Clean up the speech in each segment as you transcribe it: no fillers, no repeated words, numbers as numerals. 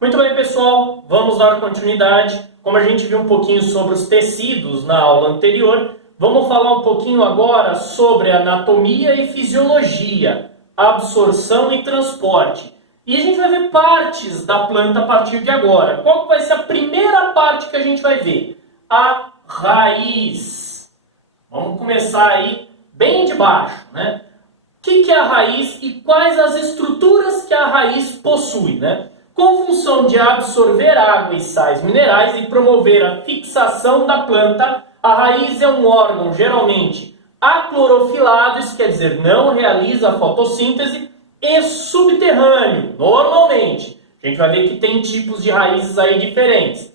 Muito bem, pessoal, vamos dar continuidade. Como a gente viu um pouquinho sobre os tecidos na aula anterior, vamos falar um pouquinho agora sobre anatomia e fisiologia, absorção e transporte. E a gente vai ver partes da planta a partir de agora. Qual vai ser a primeira parte que a gente vai ver? A raiz. Vamos começar aí bem de baixo, né? O que é a raiz e quais as estruturas que a raiz possui, né? Com função de absorver água e sais minerais e promover a fixação da planta, a raiz é um órgão geralmente aclorofilado, isso quer dizer, não realiza a fotossíntese, e subterrâneo, normalmente. A gente vai ver que tem tipos de raízes aí diferentes.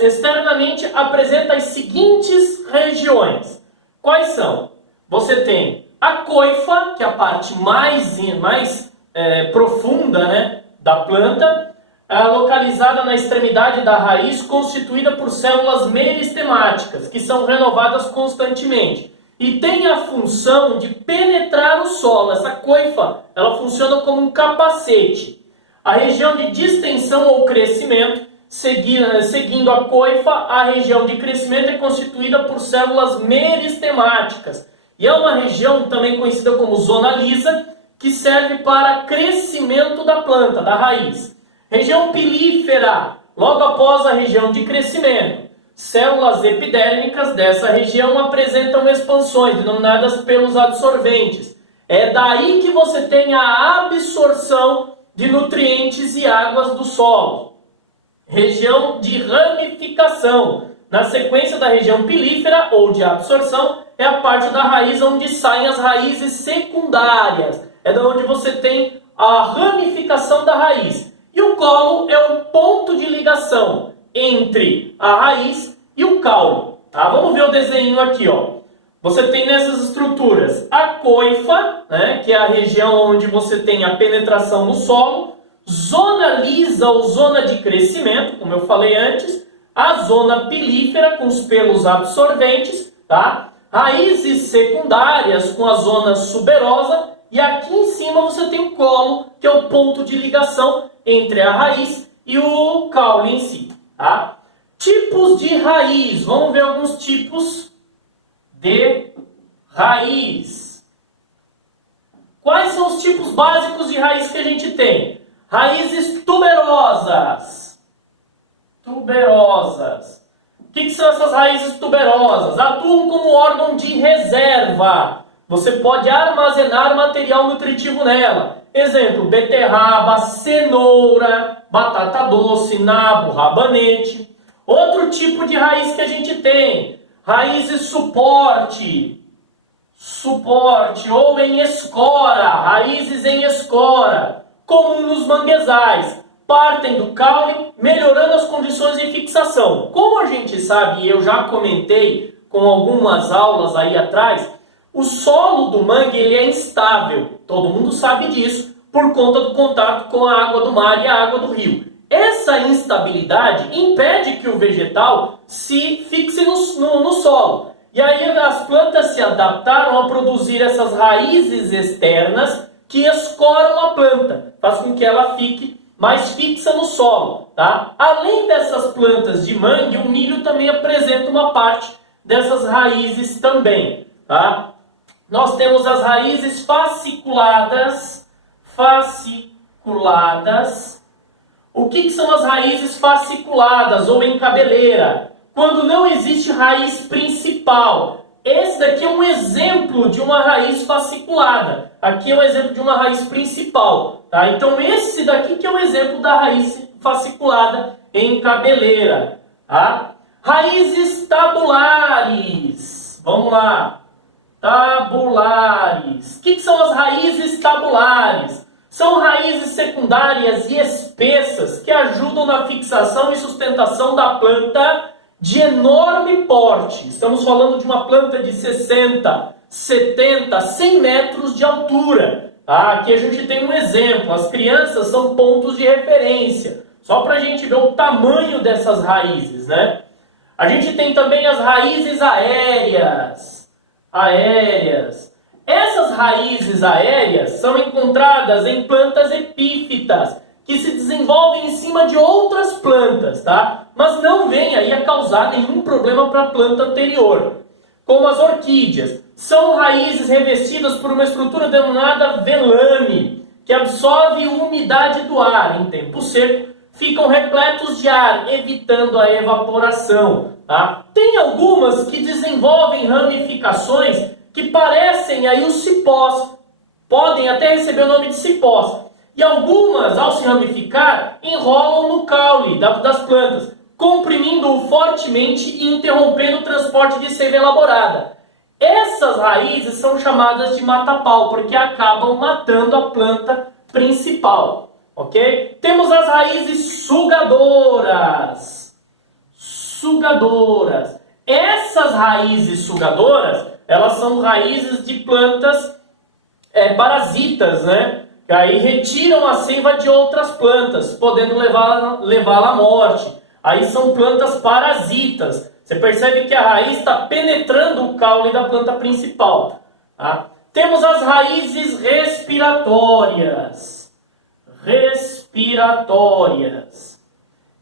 Externamente apresenta as seguintes regiões. Quais são? Você tem a coifa, que é a parte mais profunda, né, da planta, localizada na extremidade da raiz, constituída por células meristemáticas, que são renovadas constantemente. E tem a função de penetrar o solo. Essa coifa, ela funciona como um capacete. A região de distensão ou crescimento, seguindo a coifa, a região de crescimento é constituída por células meristemáticas. E é uma região também conhecida como zona lisa, que serve para crescimento da planta, da raiz. Região pilífera, logo após a região de crescimento. Células epidérmicas dessa região apresentam expansões, denominadas pelos absorventes. É daí que você tem a absorção de nutrientes e águas do solo. Região de ramificação. Na sequência da região pilífera ou de absorção, é a parte da raiz onde saem as raízes secundárias. É da onde você tem a ramificação da raiz. E o colo é o ponto de ligação entre a raiz e o caule. Tá? Vamos ver o desenho aqui, ó. Você tem nessas estruturas a coifa, né, que é a região onde você tem a penetração no solo, zona lisa ou zona de crescimento, como eu falei antes, a zona pilífera com os pelos absorventes, tá? Raízes secundárias com a zona suberosa, e aqui em cima você tem o colo, que é o ponto de ligação entre a raiz e o caule em si. Tá? Tipos de raiz. Vamos ver alguns tipos de raiz. Quais são os tipos básicos de raiz que a gente tem? Raízes tuberosas. Tuberosas. O que são essas raízes tuberosas? Atuam como órgão de reserva. Você pode armazenar material nutritivo nela. Exemplo, beterraba, cenoura, batata doce, nabo, rabanete. Outro tipo de raiz que a gente tem, raízes suporte. Suporte ou em escora, raízes em escora, comum nos manguezais. Partem do caule, melhorando as condições de fixação. Como a gente sabe, e eu já comentei com algumas aulas aí atrás, o solo do mangue ele é instável, todo mundo sabe disso, por conta do contato com a água do mar e a água do rio. Essa instabilidade impede que o vegetal se fixe no solo. E aí as plantas se adaptaram a produzir essas raízes externas que escoram a planta, faz com que ela fique mais fixa no solo. Tá? Além dessas plantas de mangue, o milho também apresenta uma parte dessas raízes também. Tá? Nós temos as raízes fasciculadas. Fasciculadas. O que são as raízes fasciculadas ou em cabeleira? Quando não existe raiz principal. Esse daqui é um exemplo de uma raiz fasciculada. Aqui é um exemplo de uma raiz principal. Tá? Então esse daqui que é um exemplo da raiz fasciculada em cabeleira. Tá? Raízes tabulares. Vamos lá. Tabulares. O que são as raízes tabulares? São raízes secundárias e espessas que ajudam na fixação e sustentação da planta de enorme porte. Estamos falando de uma planta de 60, 70, 100 metros de altura. Tá? Aqui a gente tem um exemplo. As crianças são pontos de referência. Só para a gente ver o tamanho dessas raízes, né? A gente tem também as raízes aéreas. Essas raízes aéreas são encontradas em plantas epífitas, que se desenvolvem em cima de outras plantas, tá? Mas não vem aí a causar nenhum problema para a planta anterior. Como as orquídeas, são raízes revestidas por uma estrutura denominada velame, que absorve umidade do ar. Em tempo seco, ficam repletos de ar, evitando a evaporação. Tá? Tem algumas que desenvolvem ramificações que parecem aí os cipós, podem até receber o nome de cipós. E algumas, ao se ramificar, enrolam no caule das plantas, comprimindo-o fortemente e interrompendo o transporte de seiva elaborada. Essas raízes são chamadas de mata-pau, porque acabam matando a planta principal. Ok? Temos as raízes sugadoras. Sugadoras. Essas raízes sugadoras, elas são raízes de plantas parasitas, né? Que aí retiram a seiva de outras plantas, podendo levá-la à morte. Aí são plantas parasitas. Você percebe que a raiz está penetrando o caule da planta principal. Tá? Temos as raízes respiratórias. Respiratórias.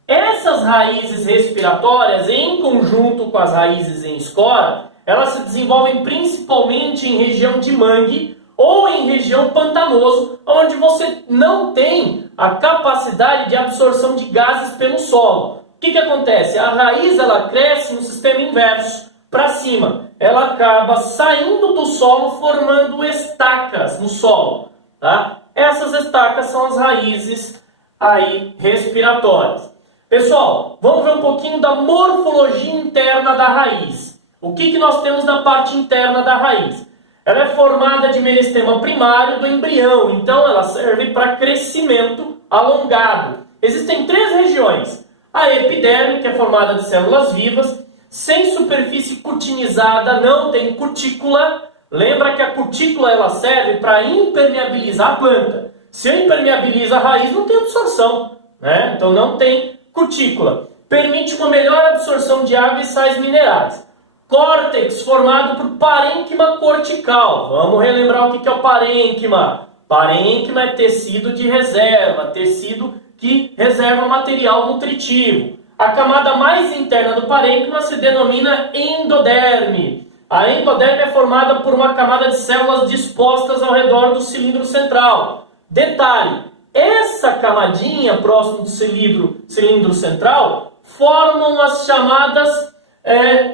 Essas raízes respiratórias, em conjunto com as raízes em escora, elas se desenvolvem principalmente em região de mangue ou em região pantanoso, onde você não tem a capacidade de absorção de gases pelo solo. O que acontece? A raiz ela cresce no sistema inverso, para cima. Ela acaba saindo do solo, formando estacas no solo. Tá? Essas estacas são as raízes aí respiratórias. Pessoal, vamos ver um pouquinho da morfologia interna da raiz. O que nós temos na parte interna da raiz? Ela é formada de meristema primário do embrião, então ela serve para crescimento alongado. Existem 3 regiões. A epiderme, que é formada de células vivas, sem superfície cutinizada, não tem cutícula. Lembra que a cutícula ela serve para impermeabilizar a planta. Se eu impermeabilizo a raiz, não tem absorção, né? Então não tem cutícula. Permite uma melhor absorção de água e sais minerais. Córtex, formado por parênquima cortical. Vamos relembrar o que é o parênquima. Parênquima é tecido de reserva, tecido que reserva material nutritivo. A camada mais interna do parênquima se denomina endoderme. A endoderme é formada por uma camada de células dispostas ao redor do cilindro central. Detalhe, essa camadinha próximo do cilindro central formam as chamadas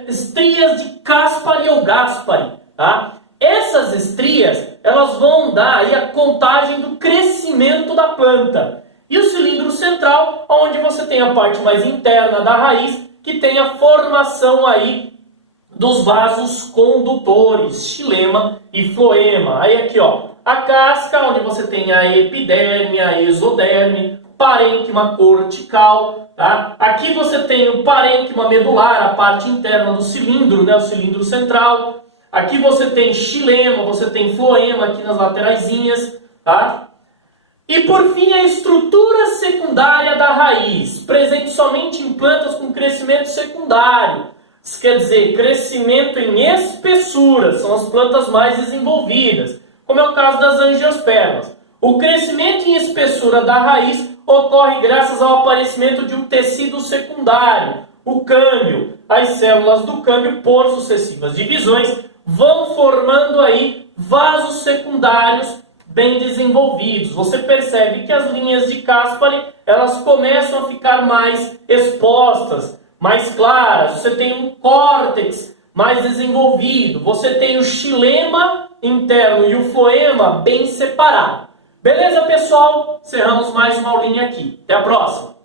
estrias de Caspari ou Gaspari. Tá? Essas estrias elas vão dar aí a contagem do crescimento da planta. E o cilindro central, onde você tem a parte mais interna da raiz, que tem a formação aí dos vasos condutores, xilema e floema. Aí aqui, ó, a casca, onde você tem a epiderme, a exoderme, parênquima cortical, tá? Aqui você tem o parênquima medular, a parte interna do cilindro, né, o cilindro central. Aqui você tem xilema, você tem floema aqui nas lateraisinhas, tá? E por fim a estrutura secundária da raiz, presente somente em plantas com crescimento secundário. Isso quer dizer, crescimento em espessura, são as plantas mais desenvolvidas, como é o caso das angiospermas. O crescimento em espessura da raiz ocorre graças ao aparecimento de um tecido secundário, o câmbio. As células do câmbio, por sucessivas divisões, vão formando aí vasos secundários bem desenvolvidos. Você percebe que as linhas de Caspari, elas começam a ficar mais expostas, mais claras. Você tem um córtex mais desenvolvido. Você tem o xilema interno e o floema bem separado. Beleza, pessoal? Encerramos mais uma aulinha aqui. Até a próxima!